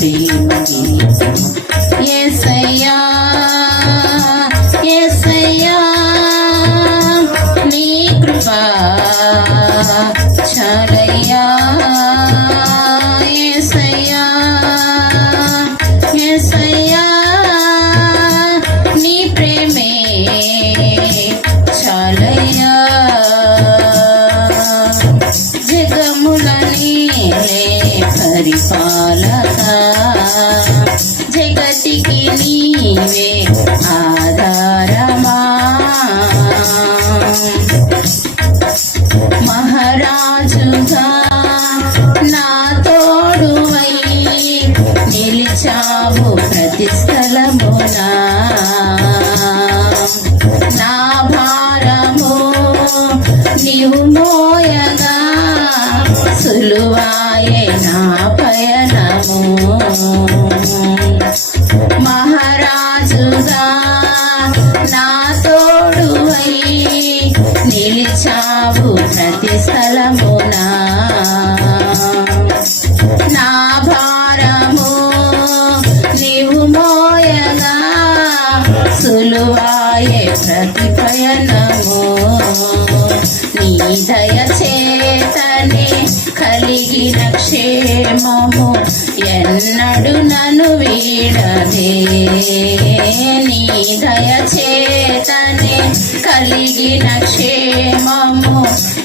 ప్రేమ గీతము. యేసయ్యా యేసయ్యా నీ కృపా చాలయ్యా. యేసయ్యా యేసయ్యా నీ ప్రేమే చాలయ్యా. జగములని పరిపాలక జగతికి నీవే ఆధారమా. మహారాజుగా నా తోడువై నిలిచావు ప్రతి స్థలమునా. నా భారము నీవు మోయగా సులువాయే నా పయనము. మహారాజుగా నా తోడువై నిలిచావు ప్రతి స్థలమునా. నా భారము నీవు మోయగా సులువాయే ప్రతి పయనము. నీ దయ చేతనే కలిగిన క్షేమము ఎన్నడు నన్ను వీడదే. నీ దయ చేతనే కలిగిన క్షేమము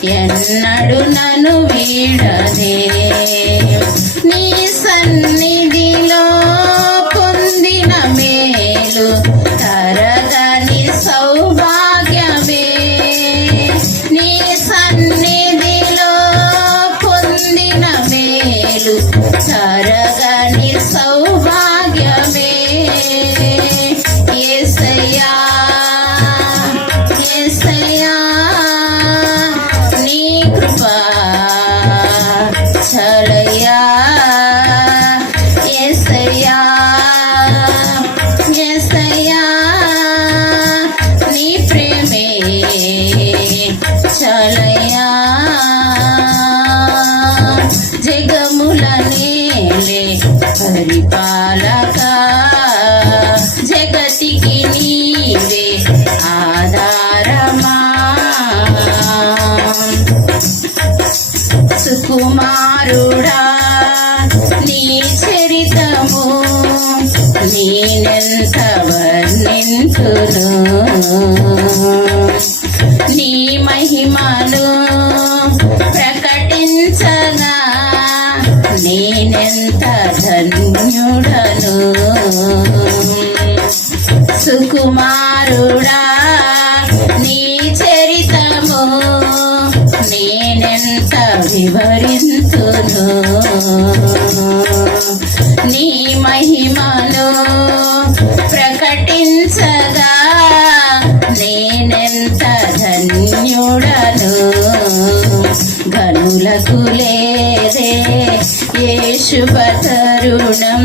ఎన్నడు నన్ను వీడదే. నీ సన్నిధిలో పొందిన మేలు తరగని సౌభాగ్యమే. నీ సన్నిధిలో పొందిన మేలు తరగని సౌభాగ్యమే. యేసయ్యా యేసయ్యా నీ కృపా చాలయ్యా. యేసయ్యా యేసయ్యా నీ ప్రేమే చాలయ్యా. జగములనేలే పరిపాలక జగతికి నీవే ఆధారమా. సుకుమారుడా నీ చరితము నేనెంత వర్ణింతును. నీ మహిమను ప్రకటించగా నేనెంత ధన్యుడను. సుకుమారుడా నీ చరితము నేనెంత వివరింతును. నీ మహిమను ప్రకటించగా నేనెంత ధన్యుడను. గనులకు లేదే ఏ శుభతరుణం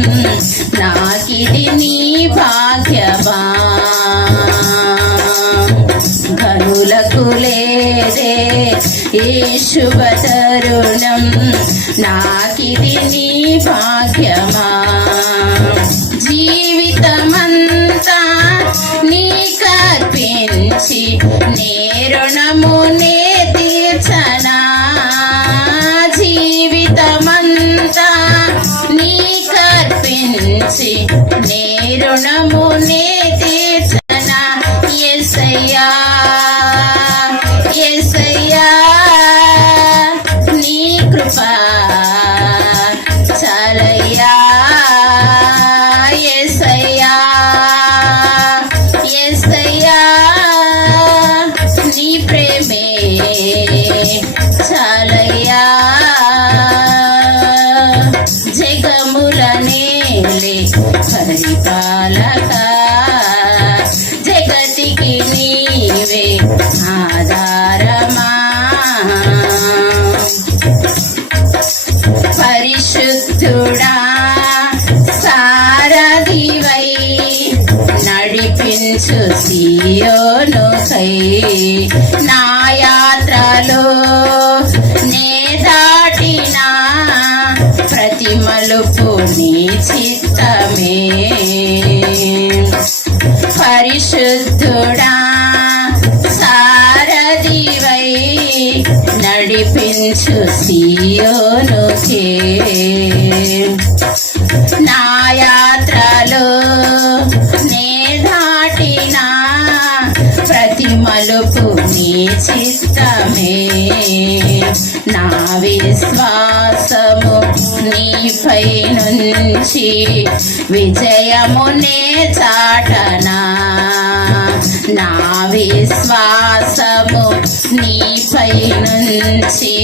నాకిది నీ భాగ్యమా. గనులకు లేదే ఏ శుభతరుణం నాకిది నీ భాగ్యమా. జీవితమంతా నీకర్పించి నే రుణమునే తీర్చనా. జీవితమంతా నీకర్పించి నే రుణమునే తీర్చనా. యేసయ్యా యేసయ్యా నీ కృపా చాలయ్యా. యేసయ్యా యేసయ్యా నీ ప్రేమే చిత్తమే పరిశుద్ధుడా సారథివై నడిపించు సియోనుకే నా యాత్రలో నే దాటిన ప్రతి మలుపు నీ చిత్తమే నా విశ్వాసము నీపై నుంచి విజయమునే చాటనా నా విశ్వాసము నీపై నుంచి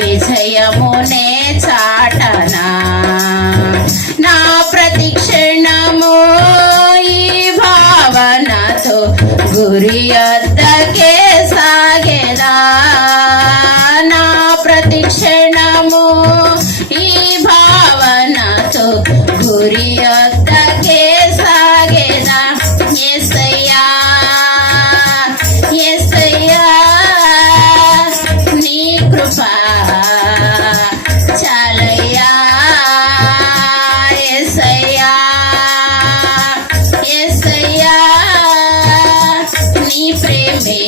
విజయమునే చాటనా నా ప్రతి క్షణము ఈ భావనతో గురి వద్దకే సాగెదా నా ప్రతి క్షణము ఈ భావనతో గురి వద్దకే సాగెదా యేసయ్యా యేసయ్యా నీ కృపా చాలయ్యా యేసయ్యా యేసయ్యా నీ ప్రేమే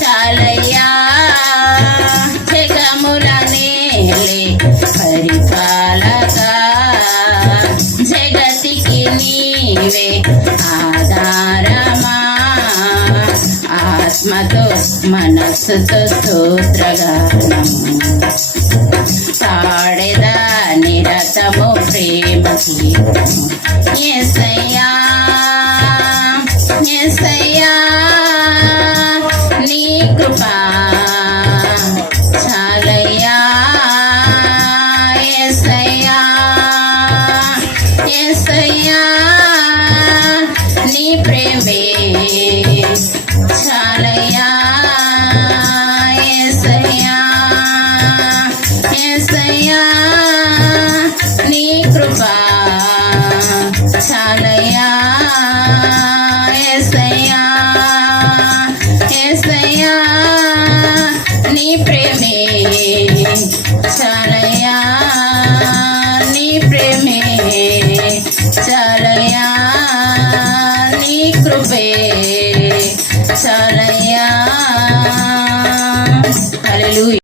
చాలయ్యా జగముల నేలే పరిపాలక జగతికి నీవే ఆధారమా ఆత్మతో మనస్సుతో స్తోత్రగానము పాడెదా నిరతము ప్రేమ గీతము యేసయ్యా యేసయ్యా నీ కృపా చాలయ్యా యేసయ్యా యేసయ్యా నీ ప్రేమే చాలయ్యా